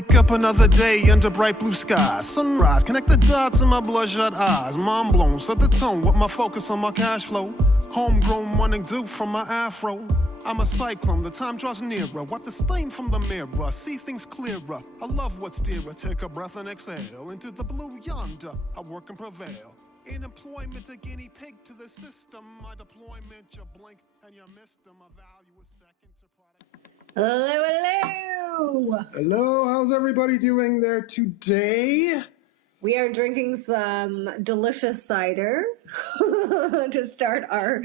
wake up another day under bright blue skies. Sunrise, connect the dots in my bloodshot eyes. Mind blown, set the tone with my focus on my cash flow. Homegrown morning dew from my afro. I'm a cyclone, the time draws nearer. Wipe the stain from the mirror, see things clearer. I love what's dearer, take a breath and exhale. Into the blue yonder, I work and prevail. In employment, a guinea pig to the system. My deployment, you blink and you missed them. A value is second to product. Hello, hello. Hello, how's everybody doing there today? We are drinking some delicious cider to start our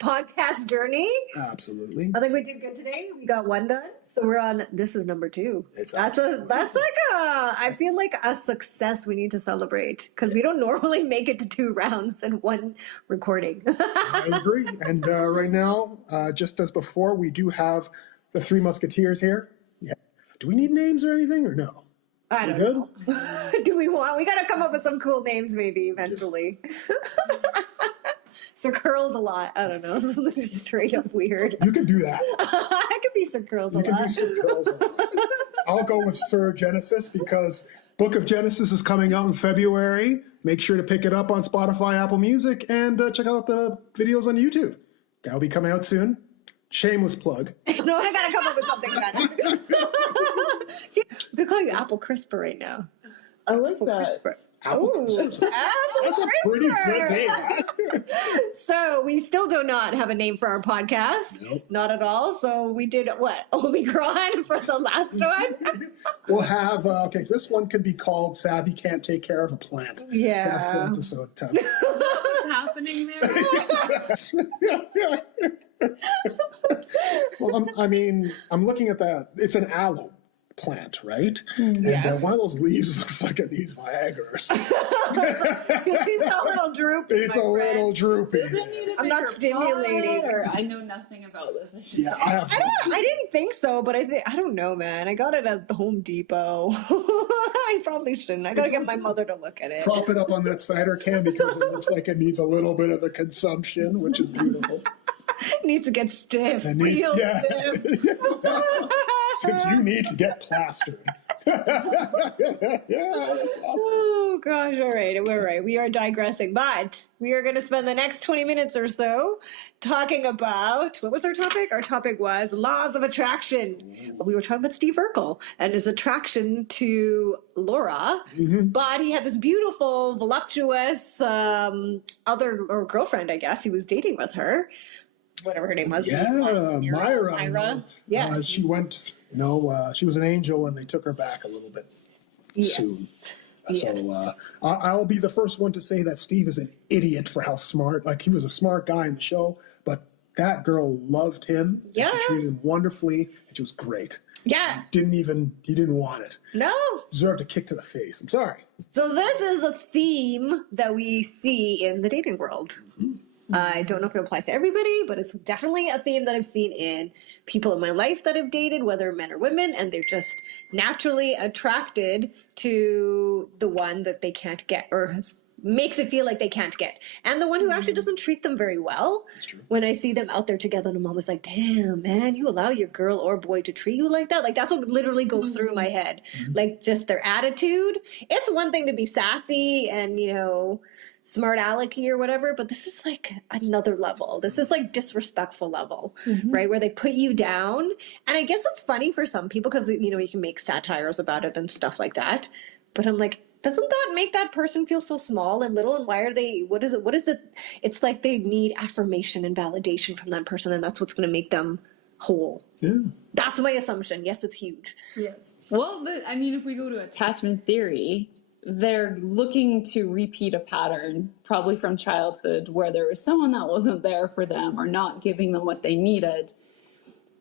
podcast journey. Absolutely. I think we did good today. We got one done. So we're on, this is number 2. That's like I feel like a success we need to celebrate because we don't normally make it to 2 rounds in one recording. I agree. And right now, just as before, we do have the 3 Musketeers here. Yeah. Do we need names or anything or no? I don't know. Do we got to come up with some cool names maybe eventually. Sir Curls a lot. I don't know. Something straight up weird. You can do that. I could be Sir Curls a lot. You can do Sir Curls a lot. I'll go with Sir Genesis because Book of Genesis is coming out in February. Make sure to pick it up on Spotify, Apple Music, and check out the videos on YouTube. That'll be coming out soon. Shameless plug. No, I gotta come up with something better. They call you Apple Crisper right now. I like Apple that. Crisper. Apple Crisper. That's a pretty good name. So we still do not have a name for our podcast. Nope. Not at all. So we did what? Omicron for the last one? We'll have, okay, so this one could be called Savvy Can't Take Care of a Plant. Yeah. That's the episode title. What's happening there? Well, I'm looking at that. It's an aloe plant, right? And Yes. one of those leaves looks like it needs Viagra or something. He's a little droopy. It's my a friend. little droopy. Does it need a I'm not bigger stimulating. pot, or I know nothing about this. I should Yeah, say. I I didn't think so, but I don't know, man. I got it at the Home Depot. I probably shouldn't. I gotta get my mother to look at it. prop it up on that cider can because it looks like it needs a little bit of the consumption, which is beautiful. It needs to get stiff. It needs- Real yeah. stiff. So you need to get plastered. Yeah, that's awesome. Oh gosh, all right. We are digressing, but we are going to spend the next 20 minutes or so talking about, what was our topic? Our topic was laws of attraction. We were talking about Steve Urkel and his attraction to Laura, but he had this beautiful, voluptuous other girlfriend, I guess. He was dating with her. Whatever her name was. Yeah, Myra. Myra. Yes. She went, she was an angel and they took her back a little bit soon. Yes. So I'll be the first one to say that Steve is an idiot for how smart, like he was a smart guy in the show, but that girl loved him. And Yeah. she treated him wonderfully and she was great. Yeah. He didn't want it. No. Deserved a kick to the face. I'm sorry. So this is a theme that we see in the dating world. I don't know if it applies to everybody, but it's definitely a theme that I've seen in people in my life that have dated, whether men or women, and they're just naturally attracted to the one that they can't get or makes it feel like they can't get. And the one who actually doesn't treat them very well. That's true. When I see them out there together and I'm always like, damn, man, you allow your girl or boy to treat you like that? Like, that's what literally goes through my head. Like, just their attitude. It's one thing to be sassy and, smart alecky or whatever, but this is like another level. This is like disrespectful level, right? Where they put you down. And I guess it's funny for some people because, you can make satires about it and stuff like that. But I'm like, doesn't that make that person feel so small and little? And why are they, what is it? It's like they need affirmation and validation from that person. And that's what's going to make them whole. Yeah. That's my assumption. Yes, it's huge. Yes. Well, if we go to attachment theory, they're looking to repeat a pattern, probably from childhood, where there was someone that wasn't there for them or not giving them what they needed.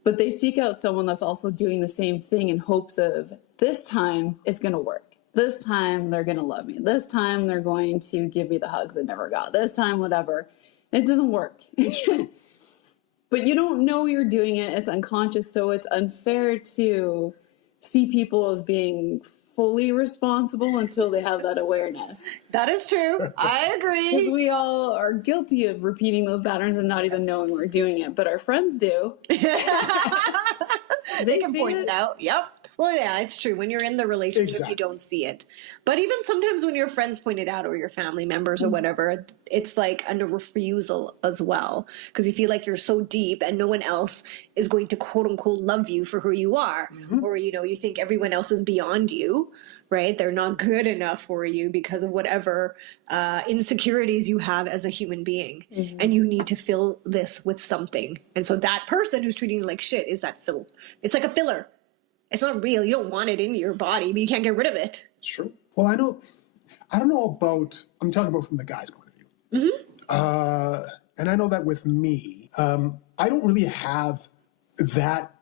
But they seek out someone that's also doing the same thing in hopes of, this time it's going to work. This time they're going to love me. This time they're going to give me the hugs I never got. This time, whatever. It doesn't work. But you don't know you're doing it. It's unconscious. So it's unfair to see people as being fully responsible until they have that awareness. That is true. I Because agree. we all are guilty of repeating those patterns and not even knowing we're doing it, but our friends do. They can see point it. it out. Yep. Well, yeah, it's true. When you're in the relationship, Exactly. you don't see it. But even sometimes when your friends point it out or your family members or whatever, it's like a refusal as well. Because you feel like you're so deep and no one else is going to quote unquote love you for who you are. Or, you think everyone else is beyond you, right? They're not good enough for you because of whatever insecurities you have as a human being. And you need to fill this with something. And so that person who's treating you like shit is that fill. It's like a filler. It's not real. You don't want it in your body, but you can't get rid of it. It's true. Well, I don't know about, I'm talking about from the guy's point of view. And I know that with me, I don't really have that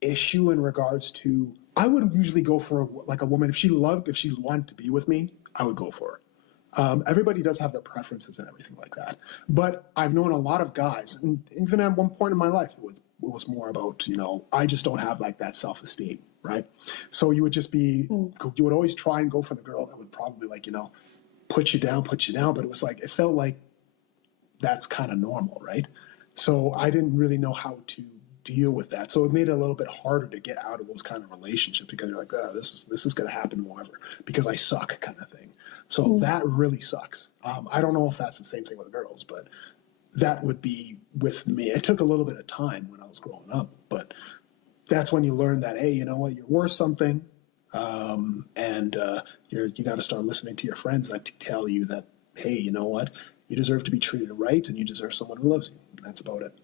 issue in regards to, I would usually go for a woman, if she wanted to be with me, I would go for her. Everybody does have their preferences and everything like that. But I've known a lot of guys, and even at one point in my life, it was more about, I just don't have like that self-esteem, right? So you would just be, you would always try and go for the girl that would probably put you down, but it was like, it felt like that's kind of normal, right? So I didn't really know how to deal with that. So it made it a little bit harder to get out of those kind of relationships because you're like, oh, this is going to happen whenever because I suck kind of thing. So that really sucks. I don't know if that's the same thing with girls, but that would be with me. It took a little bit of time when I was growing up, but that's when you learn that, hey, you know what, you're worth something. And you got to start listening to your friends that tell you that, hey, you know what, you deserve to be treated right and you deserve someone who loves you. And that's about it.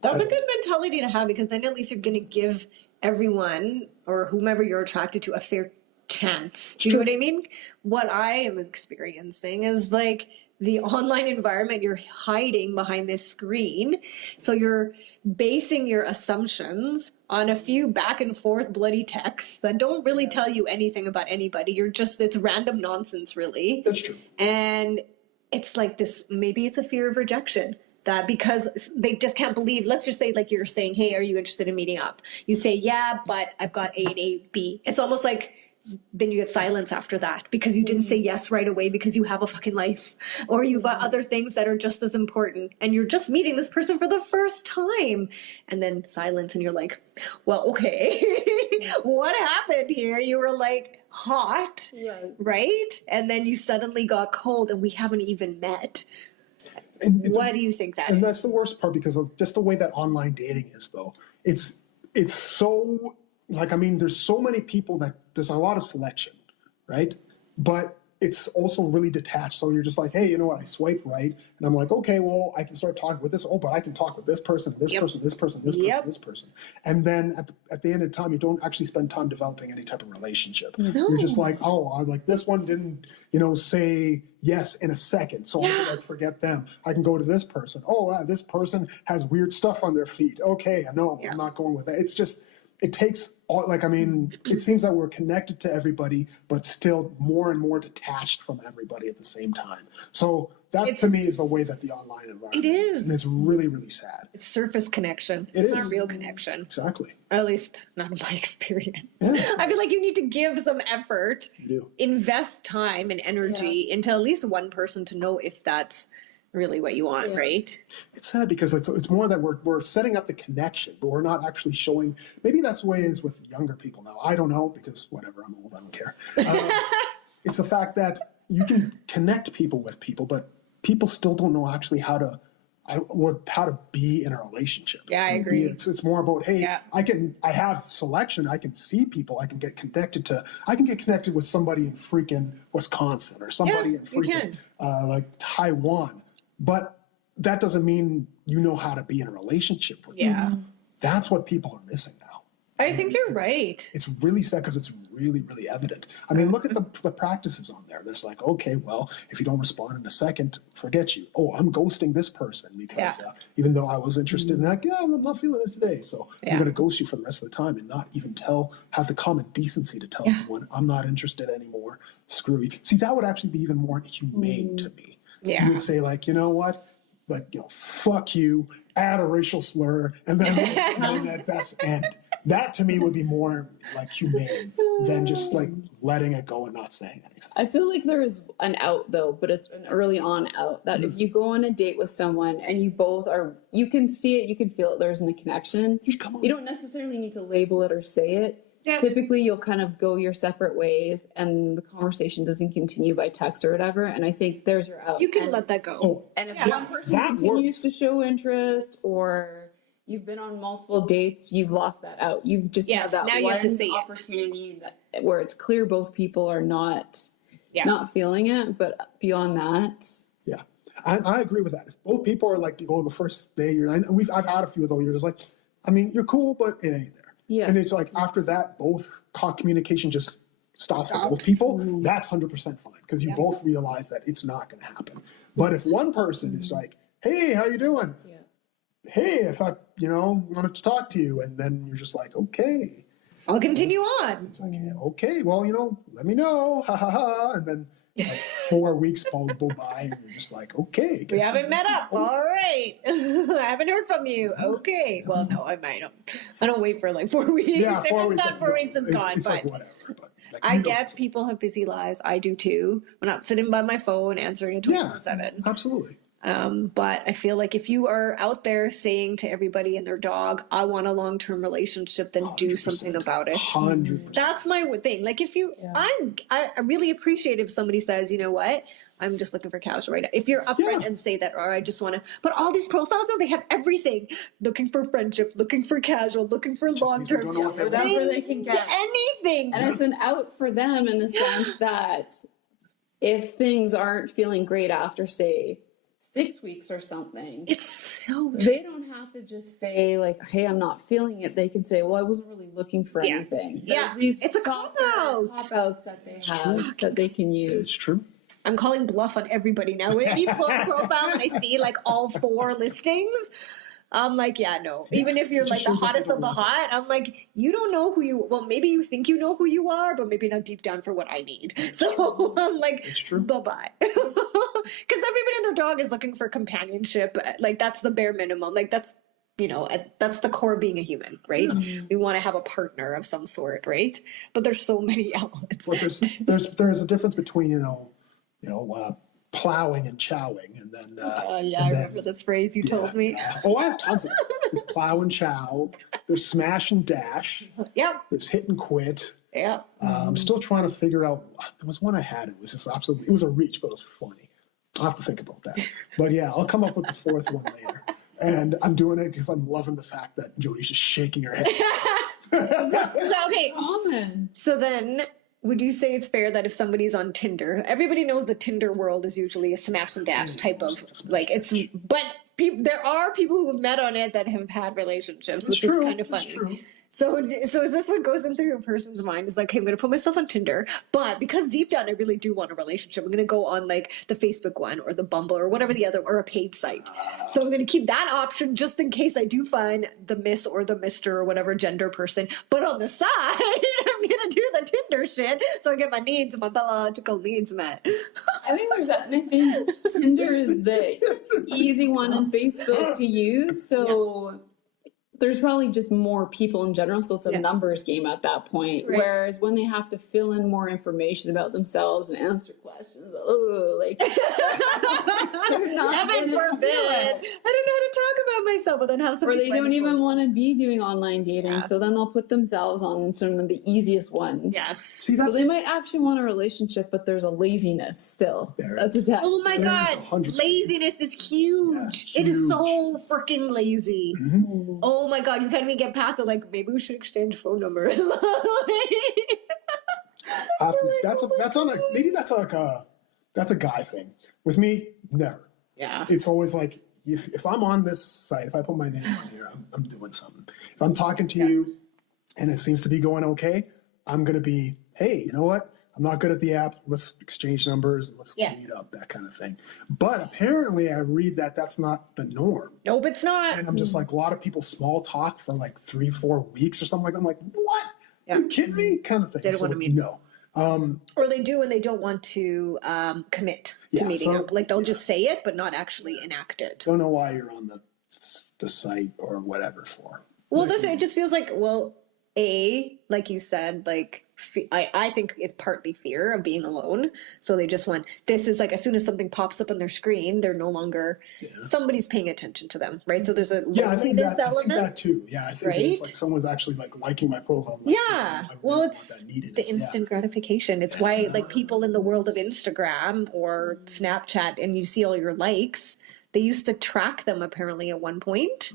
That's a good mentality to have because then at least you're going to give everyone or whomever you're attracted to a fair chance. Do you know what I mean? What I am experiencing is like the online environment, you're hiding behind this screen. So you're basing your assumptions on a few back and forth bloody texts that don't really tell you anything about anybody. It's random nonsense, really. That's true. And it's like this, maybe it's a fear of rejection. That because they just can't believe, let's just say like you're saying, hey, are you interested in meeting up? You say, yeah, but I've got A and A, B. It's almost like then you get silence after that because you didn't say yes right away because you have a fucking life or you've got other things that are just as important and you're just meeting this person for the first time and then silence and you're like, well, okay, what happened here? You were like hot, right? And then you suddenly got cold and we haven't even met. What do you think that is? And that's the worst part because of just the way that online dating is, though. It's so, there's so many people that there's a lot of selection, right? But it's also really detached. So you're just like, hey, you know what? I swipe right. And I'm like, okay, well, I can start talking with this. Oh, but I can talk with this person, this person, this person, this person, this person. And then at the end of the time, you don't actually spend time developing any type of relationship. No. You're just like, oh, I like this one didn't, say yes in a second. So I can forget them. I can go to this person. Oh, this person has weird stuff on their feet. Okay, no, I'm not going with that. It's just, it takes it seems that we're connected to everybody, but still more and more detached from everybody at the same time. So that to me is the way that the online environment is. And it's really, really sad. It's surface connection. It's not real connection. Exactly. At least not in my experience. Yeah. I feel like you need to give some effort, You do. invest time and energy into at least one person to know if that's really what you want, right? It's sad because it's more that we're setting up the connection, but we're not actually showing. Maybe that's the way it is with younger people now. I don't know because whatever, I'm old, I don't care. It's the fact that you can connect people with people, but people still don't know actually how to be in a relationship. Yeah, I agree. It's more about, hey, I have selection. I can see people. I can get connected with somebody in freaking Wisconsin or somebody in freaking like Taiwan. But that doesn't mean you know how to be in a relationship with them. That's what people are missing now. I think you're right. It's really sad because it's really, really evident. I mean, look at the practices on there. There's like, okay, well, if you don't respond in a second, forget you. Oh, I'm ghosting this person because even though I was interested in that, I'm not feeling it today. So I'm going to ghost you for the rest of the time and not even have the common decency to tell someone I'm not interested anymore. Screw you. See, that would actually be even more humane to me. Yeah. You would say like, you know what? Like, fuck you, add a racial slur, and then that's end. That to me would be more like humane than just like letting it go and not saying anything. I feel like there is an out though, but it's an early on out that if you go on a date with someone and you both you can see it, you can feel it, there isn't a connection. You don't necessarily need to label it or say it. Yeah. typically you'll kind of go your separate ways and the conversation doesn't continue by text or whatever. And I think there's your out. You can And- let that go. Oh, And if Yeah. one person That continues works. to show interest, or you've been on multiple dates, you've lost that out. You've just Yes, had that now you one have to say it. opportunity that, where it's clear both people are not Yeah. not feeling it. But beyond that, yeah. I agree with that. If both people are like, you go the first day, I've had a few of those. You're just like, I mean, you're cool, but it ain't there. yeah, And it's like after that, both communication just stops for both people. That's 100% fine because you both realize that it's not going to happen. But if one person is like, "Hey, how you doing? yeah. Hey, I thought wanted to talk to you," and then you're just like, "Okay." I'll continue on. It's like, okay, well, let me know, ha ha ha, and then like 4 weeks go by, and you're just like, okay, We haven't met up. All right. I haven't heard from you. Okay. Well, no, I might. I don't wait for like 4 weeks. Yeah, If 4 it's weeks. not 4 weeks, it's gone. It's Fine. like whatever. But like, I you know, get people have busy lives. I do too. I'm not sitting by my phone answering it Yeah, 24/7. absolutely. But I feel like if you are out there saying to everybody and their dog, "I want a long-term relationship," then do something about it. 100%. That's my thing. Like if you, I really appreciate if somebody says, "You know what, I'm just looking for casual right now." If you're upfront and say that, or I just want to. But all these profiles now, they have everything: looking for friendship, looking for casual, looking for means they long-term, don't know what they want. Whatever they can get. anything. And it's an out for them in the sense that if things aren't feeling great after, say, 6 weeks or something, It's so they don't have to just say like, "Hey, I'm not feeling it." They can say, "Well, I wasn't really looking for Yeah. anything." Yeah. There's these It's a softer cop-out. cop-outs that they have that they can It's use. true. I'm calling bluff on everybody now. If you pull a profile and I see like all 4 listings, I'm like, yeah, no. Even if you're It like just the shows that hottest they of the don't want hot, I'm like, you don't know who you. Well, maybe you think you know who you are, but maybe not deep down for what I need. So I'm like, It's true. bye bye. Because everybody and their dog is looking for companionship. Like that's the bare minimum. Like that's that's the core of being a human, right? We want to have a partner of some sort, right? But there's so many outlets. But there's a difference between plowing and chowing, and then Yeah, I remember this phrase you told me. Oh, I have tons of them. There's plow and chow. There's smash and dash. Yep. There's hit and quit. Yep. I'm still trying to figure out. There was one I had. It was just absolutely. It was a reach, but it was funny. I'll have to think about that. But yeah, I'll come up with the 4th one later. And I'm doing it because I'm loving the fact that Jody's just shaking her head. Okay. Common. So then, would you say it's fair that if somebody's on Tinder, everybody knows the Tinder world is usually a smash and dash type of like it's, but there are people who have met on it that have had relationships, which is kind of That's funny. true. So is this what goes in through a person's mind? Is like, hey, I'm going to put myself on Tinder, but because deep down I really do want a relationship, I'm going to go on like the Facebook one or the Bumble or whatever the other, or a paid site. So I'm going to keep that option just in case I do find the Miss or the Mister or whatever gender person. But on the side, I'm going to do the Tinder shit so I get my needs, my biological needs met. I think there's that, and I think Tinder is the easy one and Facebook to use. So there's probably just more people in general, so it's a numbers game at that point. Right. Whereas when they have to fill in more information about themselves and answer questions, like they're not Heaven gonna forbid. do it. I don't know how to talk about myself, but then have Or somebody. they don't even want to be doing online dating, Yeah. so then they'll put themselves on some of the easiest ones. Yes. See, So that's they might actually want a relationship, but there's a laziness still. That's attached. Oh my There's God, 100%. laziness is huge. Yeah, It is huge. so freaking lazy. Mhm. Oh my God, you can't even get past it. Like maybe we should exchange phone numbers. That's a guy thing. With me, never. Yeah. It's always like if I'm on this site, if I put my name on here, I'm doing something. If I'm talking to you and it seems to be going okay, I'm gonna be, hey, you know what? I'm not good at the app. Let's exchange numbers and let's meet up, that kind of thing. But apparently, I read that that's not the norm. Nope, it's not. And I'm just like, a lot of people small talk for like 3-4 weeks or something like that. I'm like, what? You kidding me? Kind of thing. They don't want to meet. No. Or they do and they don't want to commit to meeting up. Like they'll just say it, but not actually enact it. Don't know why you're on the site or whatever for. Well, it just feels like, well, like you said, like I think it's partly fear of being alone. So they just want, this is like, as soon as something pops up on their screen, they're no longer, somebody's paying attention to them, right? So there's a loneliness I think element. that too. Yeah, I think it's like someone's actually like liking my profile. Like, Yeah. I really Well, want it's that neediness. the instant gratification. It's why like people in the world of Instagram or Snapchat, and you see all your likes, they used to track them apparently at one point.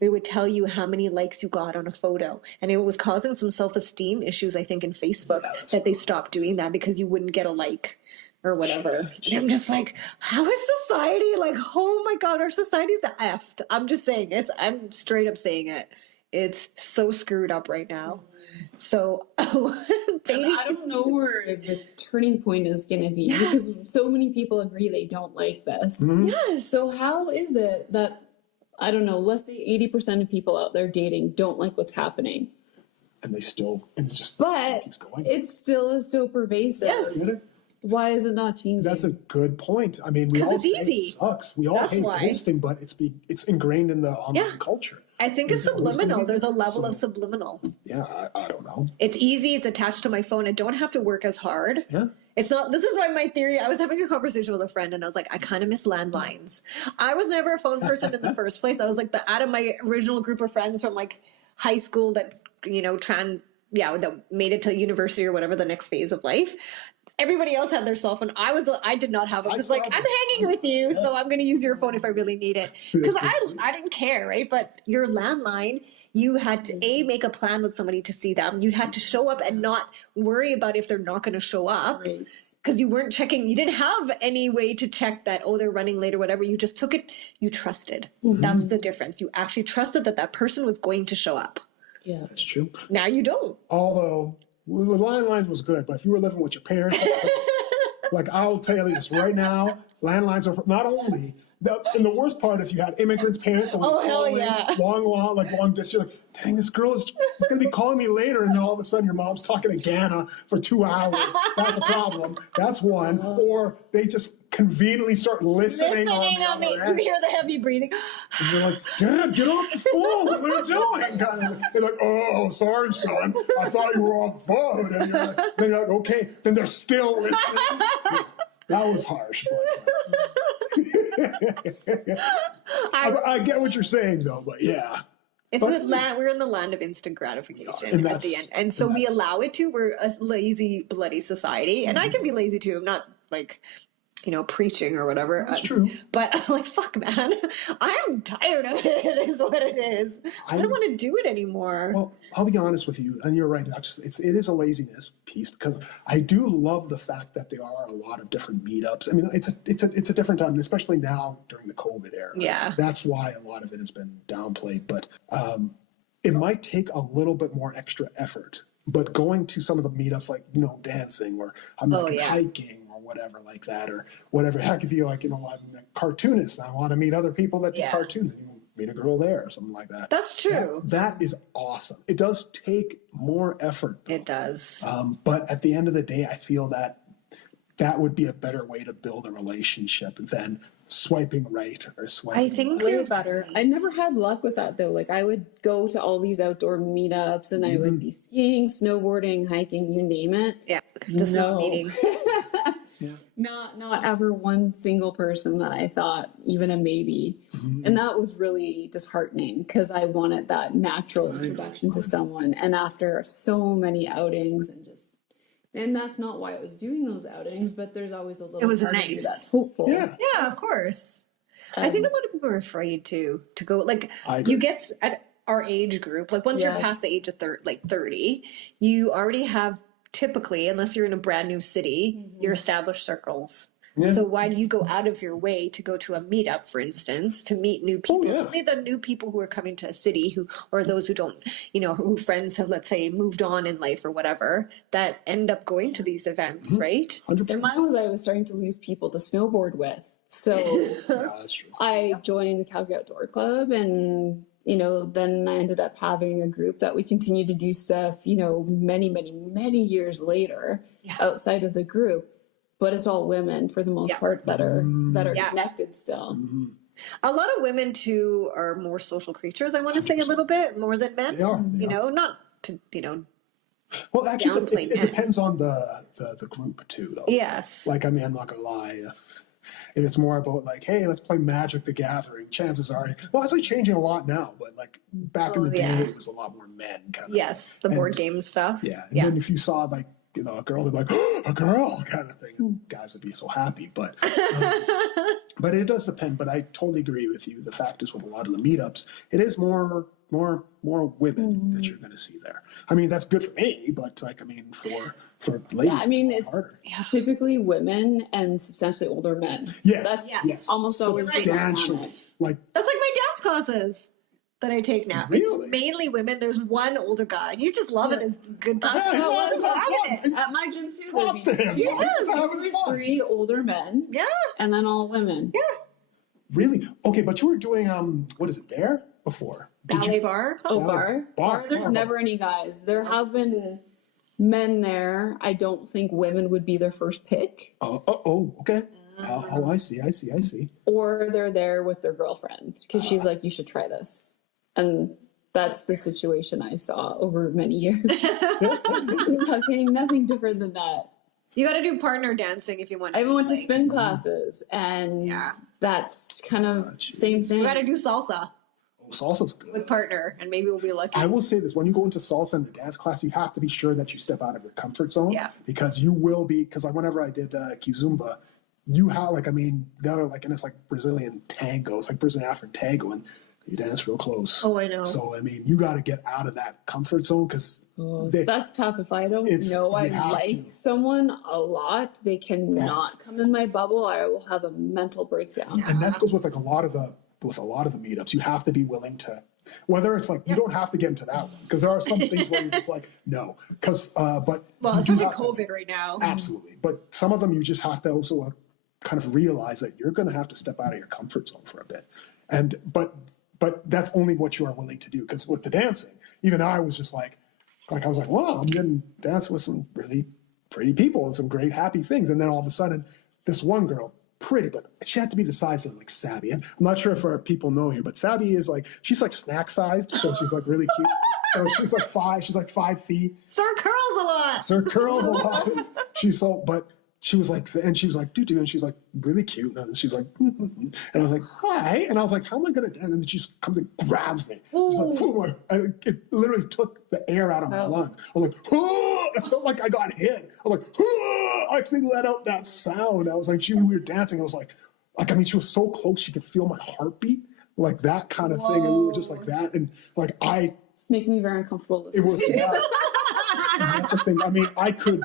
They would tell you how many likes you got on a photo. And it was causing some self-esteem issues, I think, in Facebook, that they stopped doing that because you wouldn't get a like or whatever. And I'm just like, how is society like, oh my God, our society's effed. I'm just saying I'm straight up saying it. It's so screwed up right now. So dating, I don't know where the turning point is going to be because so many people agree they don't like this. Yes. So how is it that, I don't know, let's say 80% of people out there dating don't like what's happening. And they still, and it just But keeps going. it still is so pervasive. Yes. Why is it not changing? That's a good point. I mean, we all it's say easy. it sucks. We all That's hate why. ghosting, but it's ingrained in the online culture. I think it's Is it always gonna subliminal. be There's a there? level So- of subliminal. Yeah, I don't know. It's easy. It's attached to my phone. I don't have to work as hard. Yeah. It's not, this is why my theory, I was having a conversation with a friend and I was like, I kind of miss landlines. I was never a phone person in the first place. I was like out of my original group of friends from like high school that, you know, that made it to university or whatever, the next phase of life. Everybody else had their cell phone. I did not have it. Because like, I'm hanging with you, so I'm going to use your phone if I really need it. Because I didn't care, right? But your landline, you had to make a plan with somebody to see them. You had to show up and not worry about if they're not going to show up. Right. Because you weren't checking, you didn't have any way to check that, oh, they're running late or whatever. You just took it, you trusted. That's the difference. You actually trusted that person was going to show up. Yeah. That's true. Now you don't. Although, landlines was good, but if you were living with your parents, like I'll tell you this right now, landlines are not only, and the worst part, if you had immigrants' parents, and hell yeah. long distance, you're like, dang, this girl is going to be calling me later, and then all of a sudden your mom's talking to Ghana for 2 hours. That's a problem. That's one. Or they just conveniently start listening on the other you end. hear the heavy breathing. And you're like, Dad, get off the phone. What are you doing? Kind of, they're like, oh, sorry, son. I thought you were on the phone. And then you're like, okay. Then they're still listening. That was harsh. But I get what you're saying, though. But yeah. We're in the land of instant gratification and at the end. And so we allow it to. We're a lazy, bloody society. And I can be lazy too. I'm not like, you know, preaching or whatever. That's true. But I'm like, fuck, man. I am tired of it. It is what it is. I don't want to do it anymore. Well, I'll be honest with you, and you're right. It is a laziness piece because I do love the fact that there are a lot of different meetups. I mean, it's a different time, especially now during the COVID era. Yeah. That's why a lot of it has been downplayed. But it might take a little bit more extra effort. But going to some of the meetups, like, you know, dancing or hiking or whatever like that, or whatever. Heck, if you like, you know, I'm a cartoonist and I want to meet other people that do cartoons, and you meet a girl there or something like that. That's true. That is awesome. It does take more effort, though. It does. But at the end of the day, I feel that would be a better way to build a relationship than swiping right or swiping I think left. Way better. I never had luck with that though. Like I would go to all these outdoor meetups and I would be skiing, snowboarding, hiking, you name it. Yeah. Just not meeting. Yeah. Not ever one single person that I thought even a maybe. And that was really disheartening because I wanted that natural introduction to someone. And after so many outings and that's not why I was doing those outings, but there's always a little was part of you nice. that's hopeful. Yeah. Yeah, of course. I think a lot of people are afraid to go. Like I agree. you get at our age group, like once you're past the age of 30, you already have typically, unless you're in a brand new city, your established circles. Yeah. So why do you go out of your way to go to a meetup, for instance, to meet new people? yeah. Only the new people who are coming to a city or those who don't, you know, who friends have, let's say, moved on in life or whatever, that end up going to these events, right? 100%. And mine was I was starting to lose people to snowboard with. So Yeah, that's true. I joined the Calgary Outdoor Club and, you know, then I ended up having a group that we continued to do stuff, you know, many, many, many years later outside of the group. But it's all women for the most part that are connected still. A lot of women too are more social creatures. I want to say a little bit more than men. They are. You know, not to, Well, actually, downplay it men. depends on the group too, though. Yes. Like, I mean, I'm not gonna lie. If it's more about like, hey, let's play Magic the Gathering, chances are, well, it's like changing a lot now, but like back in the day, it was a lot more men kind of. Yes, the board game stuff. Yeah, and then if you saw like a girl, they'd be like, oh, a girl kind of thing. And guys would be so happy, but it does depend. But I totally agree with you. The fact is, with a lot of the meetups, it is more women that you're going to see there. I mean, that's good for me, but like, I mean, for ladies, Yeah, I mean, it's it's harder. typically women and substantially older men. Yes, That's almost always the substantially. dynamic. Like, That's like my dance classes that I take now. Really? It's mainly women. There's one older guy. He's just loving his good time. Yeah, He's loving it. At my gym too, props to him. Yes. He's just having fun. 3 older men Yeah. and then all women. Really? Okay, but you were doing what is it there before? Did Ballet you? bar club. Oh, Bar. bar. There's Bar. never any guys. There have been men there. I don't think women would be their first pick. Oh, okay. I see. Or they're there with their girlfriend because she's like, you should try this. And that's the situation I saw over many years. Nothing different than that. You got to do partner dancing if you want. I even went to like- spin classes, and Yeah. that's kind of same thing. You got to do salsa Oh, salsa's good. with partner, and maybe we'll be lucky. I will say this: when you go into salsa in the dance class, you have to be sure that you step out of your comfort zone. Yeah. Because you will be. Because whenever I did kizumba, you have they're like, and it's like Brazilian tango. It's like Brazilian African tango, and you dance real close. Oh, I know. So I mean, you got to get out of that comfort zone because That's tough. If I don't know I you have like to. someone a lot, they cannot Yes. come in my bubble. I will have a mental breakdown. and that goes with like a lot of the meetups. You have to be willing to, whether it's like you don't have to get into that one because there are some things where you're just like no, because but Well, you do especially have to- COVID right now. absolutely. But some of them you just have to also kind of realize that you're going to have to step out of your comfort zone for a bit, and but that's only what you are willing to do. Because with the dancing, even I was just like I was like, wow, I'm getting dance with some really pretty people and some great happy things, and then all of a sudden, this one girl. Pretty, but she had to be the size of like Sabby. And I'm not sure if our people know here, but Sabby is like she's like snack sized, so she's like really cute. So she's like 5 feet. Sir curls a lot. Sir curls a lot. She was like, doo-doo, and she's like really cute, and she's like, and I was like, hi, and I was like, how am I gonna? And then she just comes and grabs me. She's like, "Phew," it literally took the air out of my lungs. I was like, oh, I felt like I got hit. I was like, oh, I actually let out that sound. I was like, we were dancing. I was like, I mean, she was so close, she could feel my heartbeat, like that kind of thing, and we were just like that, and like It's making me very uncomfortable. it was. That's the thing. I mean, I could. You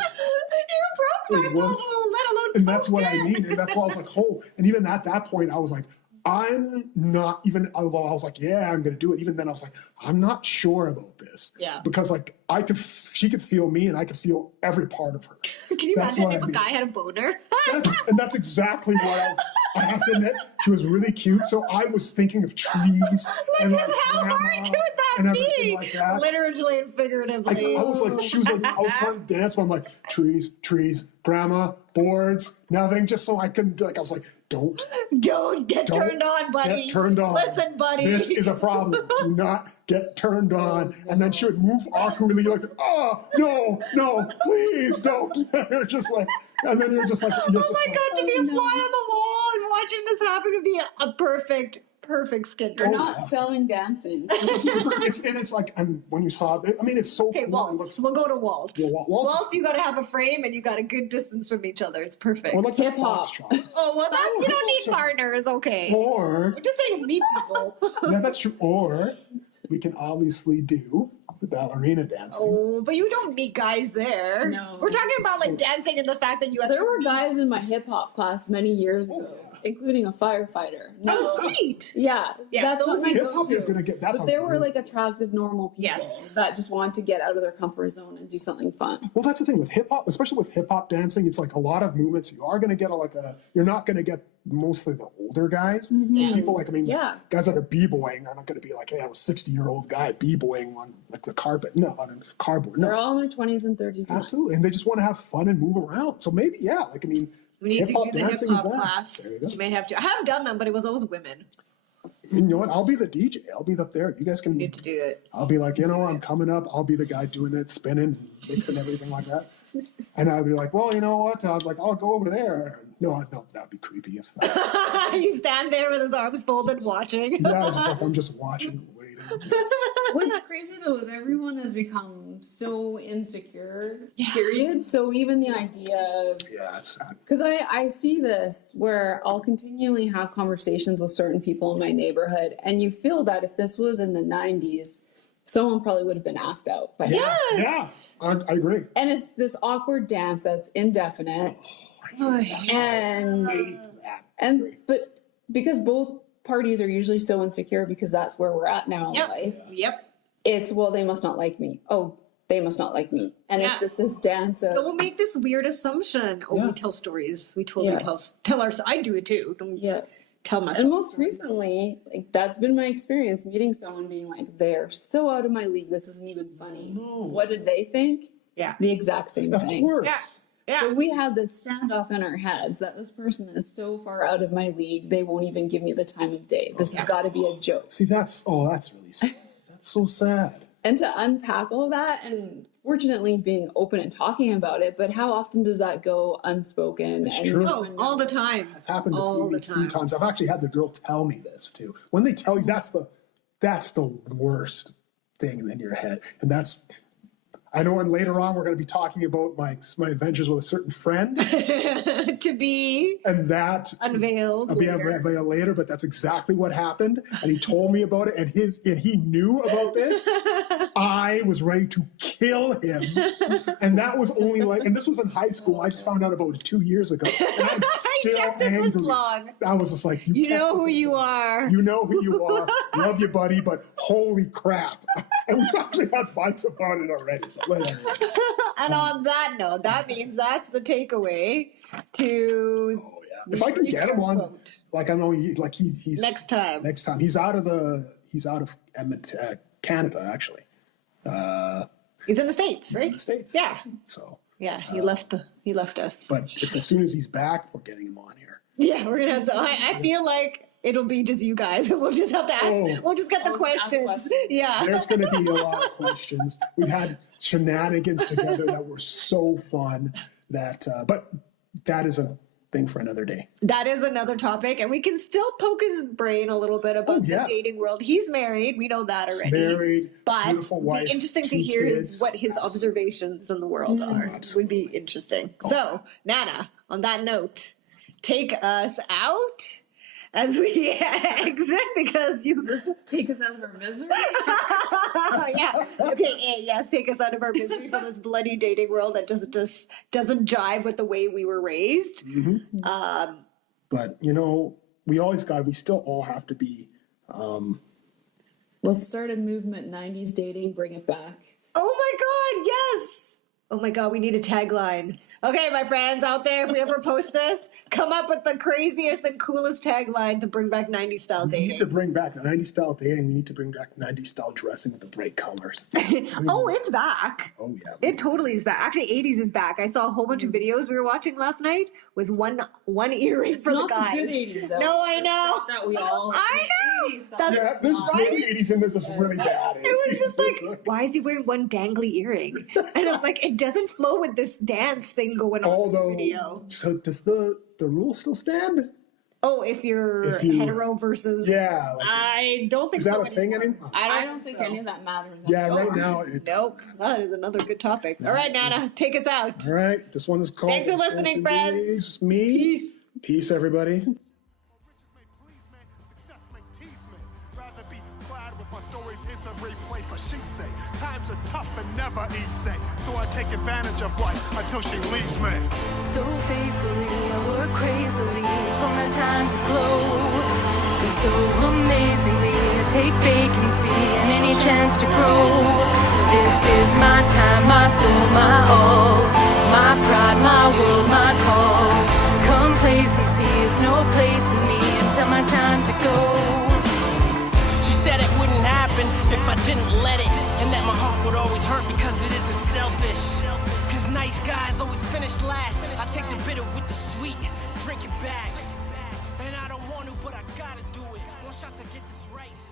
broke my It was- bubble, let alone And that's what I broke mean. it. And that's why I was like, oh. And even at that point, I was like, I'm not even, although I was like, yeah, I'm going to do it. Even then, I was like, I'm not sure about this. Yeah. Because like, she could feel me and I could feel every part of her. Can you That's imagine what if I a mean. guy had a boner? And that's exactly what I have to admit, she was really cute. So I was thinking of trees. and like How hard grandma could and that everything be? like that. Literally and figuratively. I was like, she was like, I was trying to dance, but I'm like, trees, grandma, boards, nothing, just so I couldn't, like, I was like, don't Don't get turned on, buddy. get turned on. Listen, buddy. This is a problem. Do not get turned on. And then she would move awkwardly, like, oh, no, please don't. And you're just like, and then you're just like, Oh my God, to be a fly on the wall and watching this happen to be a perfect skin You're tone. not selling dancing. it's like, and when you saw it, I mean, it's so Okay, cool. It waltz. looks- We'll go to waltz. Yeah, waltz. Waltz, you got to have a frame and you got a good distance from each other. It's perfect. Or like the Hip-hop. foxtrot. Oh, well, that's, you don't need partners. Okay. Or, We're just saying to meet people. yeah, that's true. Or we can obviously do the ballerina dancing. Oh, but you don't meet guys there. No. We're talking about like dancing and the fact that you have There were guys in my hip hop class many years ago, including a firefighter. No, Oh, sweet. Yeah, Yeah, that's those not my Hip hop, go-to. you're gonna get. That's But a there were really- like attractive, normal people Yes. that just wanted to get out of their comfort zone and do something fun. Well, that's the thing with hip hop, especially with hip hop dancing. It's like a lot of movements. You are going to get you're not going to get mostly the older guys. People like, I mean, Yeah. guys that are b-boying are not going to be like, hey, I'm a 60-year-old guy b-boying on like the carpet. No, on a cardboard. They're No, all in their 20s and 30s. now. absolutely. And they just want to have fun and move around. So maybe, yeah, like, I mean, We need to hip-hop do the dancing hip is hop that. class. There you go. You may have to. I haven't done them, but it was always women. you know what? I'll be the DJ. I'll be up there. You guys can. Need to do it. I'll be like, I'm coming up. I'll be the guy doing it, spinning, mixing everything like that. And I'll be like, well, you know what? I was like, I'll go over there. No, that'd be creepy. If You stand there with his arms folded, watching. yeah, I'm just watching, waiting. What's crazy though is everyone has become so insecure. Period. So even the idea of It's sad. because I see this where I'll continually have conversations with certain people in my neighborhood, and you feel that if this was in the 90s, someone probably would have been asked out. But Yeah, I agree. and it's this awkward dance that's indefinite, and but because both parties are usually so insecure because that's where we're at now in life. Yep. It's they must not like me. Oh, they must not like me, and it's just this dance of. Don't make this weird assumption. Oh, we tell stories. We totally tell our. I do it too. Don't tell myself. And most stories. recently, that's been my experience meeting someone being like, they're so out of my league. This isn't even funny. No. What did they think? Yeah. The exact same Of thing. course. Yeah. So we have this standoff in our heads that this person is so far out of my league, they won't even give me the time of day. This has got to be a joke. See, that's really sad. That's so sad. And to unpack all that, and fortunately being open and talking about it, but how often does that go unspoken? It's and true. Oh, all the time. It's happened all a few times. I've actually had the girl tell me this too. When they tell you, that's the worst thing in your head, and that's. I know, and later on we're going to be talking about my adventures with a certain friend, To be and that unveiled. I'll be unveiled later. But that's exactly what happened, and he told me about it, and he knew about this. I was ready to kill him, and that was only and this was in high school. I just found out about it 2 years ago, and I'm still angry. This long. I was just like, You know who you are. You know who you are. Love you, buddy, but holy crap. And we've actually had fights about it already. So whatever. And on that note, that means that's the takeaway to. Oh yeah. If I can get him on, like I know he's next time. Next time he's out of Canada actually. He's in the States, He's right? in the States. Yeah. So. Yeah, he left us. But as soon as he's back, we're getting him on here. Yeah, we're gonna. So I feel like it'll be just you guys. We'll just have to ask. Oh. We'll just get the questions. Yeah. There's going to be a lot of questions. We've had shenanigans together that were so fun. But that is a thing for another day. That is another topic, and we can still poke his brain a little bit about the dating world. He's married. We know that already. Married, but beautiful wife. Be interesting to 2 hear kids. what his observations in the world are. Absolutely. Would be interesting. So, Nana, on that note, take us out as we exit because you Does this take us out of our misery? yeah. Okay. Yes. Take us out of our misery from this bloody dating world that just doesn't jive with the way we were raised. Mm-hmm. But we still all have to be. Let's start a movement. 90s dating. Bring it back. Oh my God. Yes. Oh my God. We need a tagline. Okay, my friends out there, if we ever post this, come up with the craziest and coolest tagline to bring back 90s style We dating. need to bring back 90s style dating. We need to bring back 90s style dressing with the bright colors. Oh, it's back. Oh, yeah. It totally is back. Actually, 80s is back. I saw a whole bunch of videos we were watching last night with one earring It's for the not guys. good 80s though. No, I know. That we all. I know. 80s, That's Yeah, there's right. good 80s and there's this really bad 80s. It was just like, why is he wearing one dangly earring? And I'm like, it doesn't flow with this dance thing going on in the video. So does the rule still stand? Oh, if you're If you- hetero versus... Yeah. I don't think Is that so a thing anymore. anymore? I don't think any of that matters. Yeah, anymore. right now. Nope. That is another good topic. All right, Nana, take us out. All right. This one is called. Thanks for listening, friends. Me. Peace. Peace, everybody. Riches may please me, success may tease me. Rather be proud with my stories, it's a replay for she's sake. Times are tough and never easy, so I take advantage of life until she leaves me. So faithfully, I work crazily for my time to glow. And so amazingly, I take vacancy and any chance to grow. This is my time, my soul, my all. My pride, my world, my call. Complacency is no place in me until my time to go. She said it wouldn't happen if I didn't let it, and that my heart would always hurt because it isn't selfish. Cause nice guys always finish last. I take the bitter with the sweet, drink it back. And I don't want to, but I gotta do it. One shot to get this right.